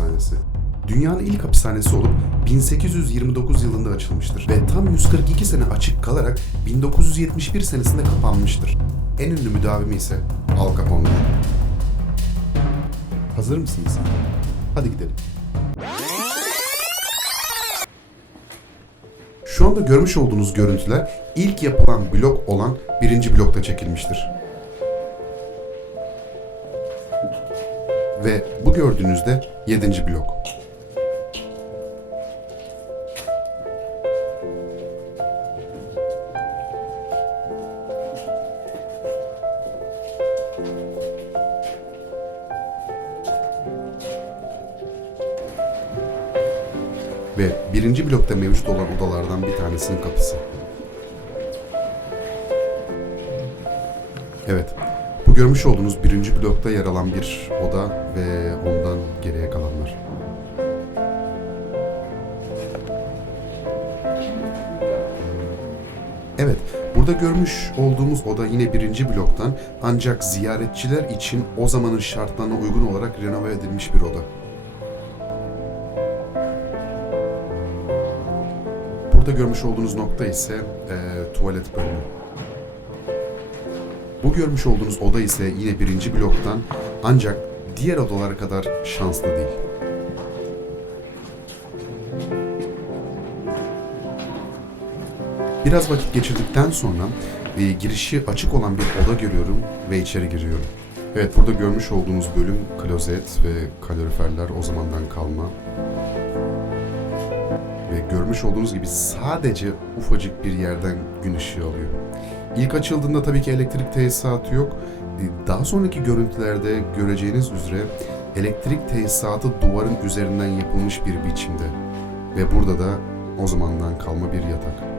hapishanesi. Dünyanın ilk hapishanesi olup 1829 yılında açılmıştır ve tam 142 sene açık kalarak 1971 senesinde kapanmıştır. En ünlü müdavimi ise Al Capone. Hazır mısınız? Hadi gidelim. Şu anda görmüş olduğunuz görüntüler ilk yapılan blok olan birinci blokta çekilmiştir. Ve bu gördüğünüz de yedinci blok. Ve birinci blokta mevcut olan odalardan bir tanesinin kapısı. Evet, görmüş olduğunuz birinci blokta yer alan bir oda ve ondan geriye kalanlar. Evet, burada görmüş olduğumuz oda yine birinci bloktan ancak ziyaretçiler için o zamanın şartlarına uygun olarak renove edilmiş bir oda. Burada görmüş olduğunuz nokta ise eee, tuvalet bölümü. Bu görmüş olduğunuz oda ise yine birinci bloktan ancak diğer odalar kadar şanslı değil. Biraz vakit geçirdikten sonra e, girişi açık olan bir oda görüyorum ve içeri giriyorum. Evet burada görmüş olduğunuz bölüm klozet ve kaloriferler o zamandan kalma. Ve görmüş olduğunuz gibi sadece ufacık bir yerden gün ışığı alıyor. İlk açıldığında tabii ki elektrik tesisatı yok. Ee, Daha sonraki görüntülerde göreceğiniz üzere elektrik tesisatı duvarın üzerinden yapılmış bir biçimde. Ve burada da o zamandan kalma bir yatak.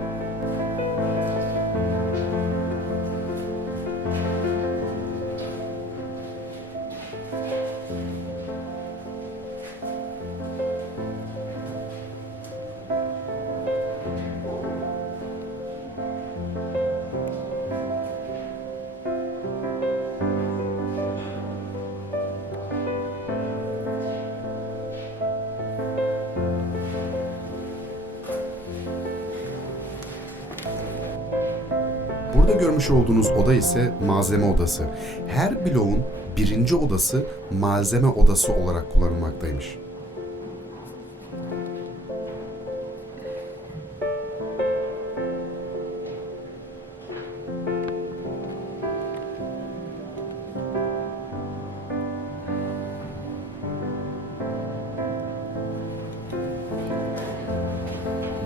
Burada görmüş olduğunuz oda ise malzeme odası. Her bloğun birinci odası malzeme odası olarak kullanılmaktaymış.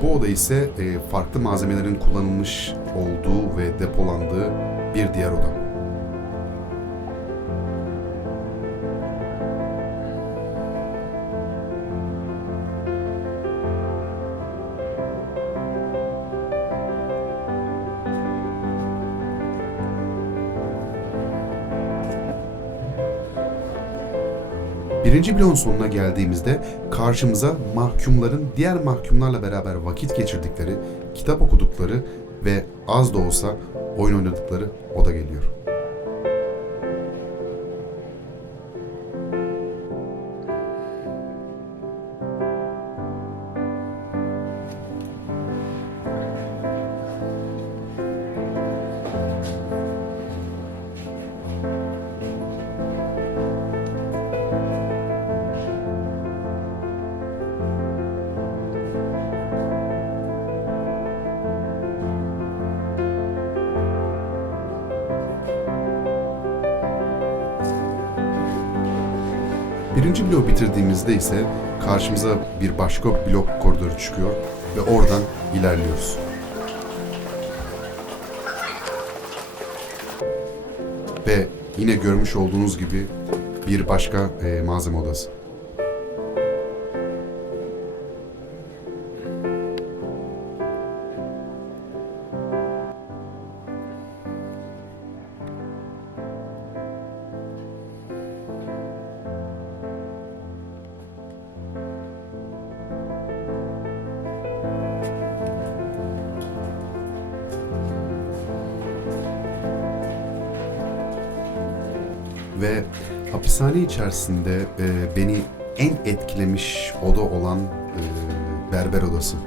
Bu oda ise e, farklı malzemelerin kullanılmış olduğu ve depolandığı bir diğer oda. Birinci bloğun sonuna geldiğimizde karşımıza mahkumların diğer mahkumlarla beraber vakit geçirdikleri, kitap okudukları ve az da olsa oyun oynadıkları oda geliyor. Birinci bloğu bitirdiğimizde ise karşımıza bir başka blok koridoru çıkıyor ve oradan ilerliyoruz. Ve yine görmüş olduğunuz gibi bir başka e, malzeme odası. Ve hapishane içerisinde e, beni en etkilemiş oda olan e, berber odası.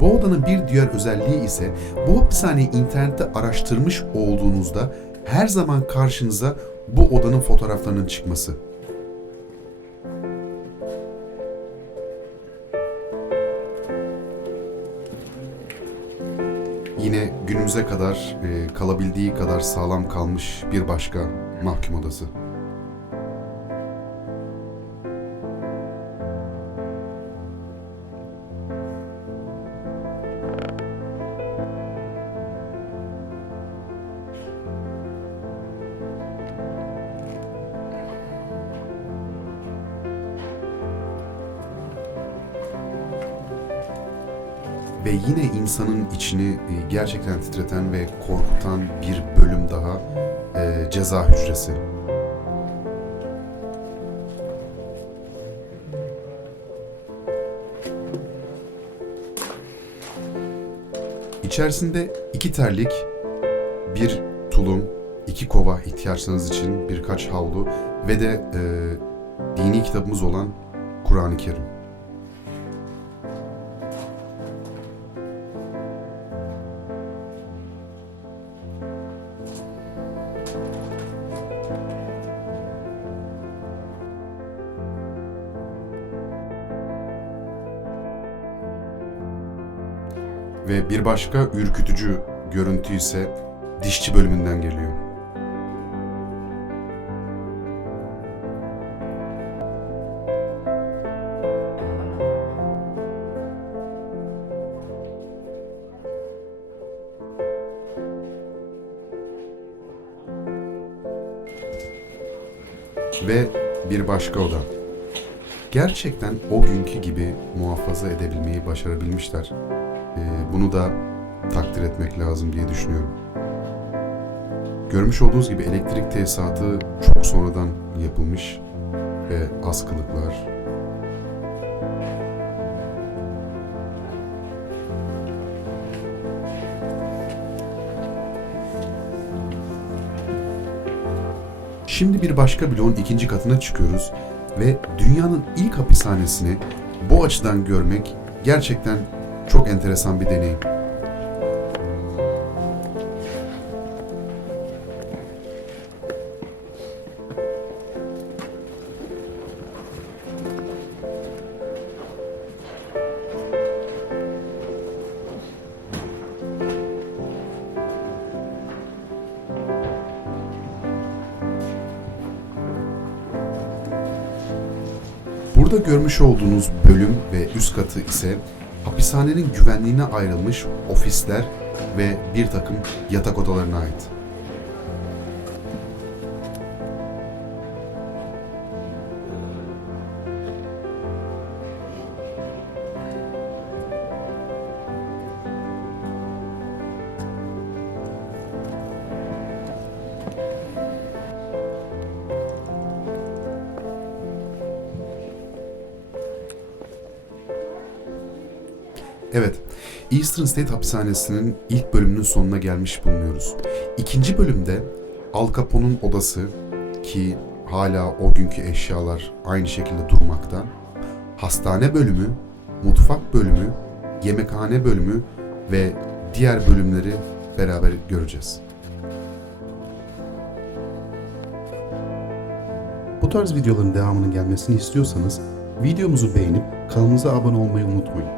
Bu odanın bir diğer özelliği ise bu hapishaneyi internette araştırmış olduğunuzda her zaman karşınıza bu odanın fotoğraflarının çıkması. Yine günümüze kadar e, kalabildiği kadar sağlam kalmış bir başka mahkum odası. Ve yine insanın içini e, gerçekten titreten ve korkutan bir bölüm daha e, ceza hücresi. İçerisinde iki terlik, bir tulum, iki kova ihtiyaçlarınız için birkaç havlu ve de e, dini kitabımız olan Kur'an-ı Kerim. Ve bir başka ürkütücü görüntü ise dişçi bölümünden geliyor. Ve bir başka oda. Gerçekten o günkü gibi muhafaza edebilmeyi başarabilmişler. Bunu da takdir etmek lazım diye düşünüyorum. Görmüş olduğunuz gibi elektrik tesisatı çok sonradan yapılmış ve askılıklar. Şimdi bir başka bloğun ikinci katına çıkıyoruz ve dünyanın ilk hapishanesini bu açıdan görmek gerçekten çok enteresan bir deneyim. Burada görmüş olduğunuz bölüm ve üst katı ise hapishanenin güvenliğine ayrılmış ofisler ve bir takım yatak odalarına ait. Evet, Eastern State Hapishanesi'nin ilk bölümünün sonuna gelmiş bulunuyoruz. İkinci bölümde Al Capone'un odası ki hala o günkü eşyalar aynı şekilde durmakta. Hastane bölümü, mutfak bölümü, yemekhane bölümü ve diğer bölümleri beraber göreceğiz. Bu tarz videoların devamının gelmesini istiyorsanız videomuzu beğenip kanalımıza abone olmayı unutmayın.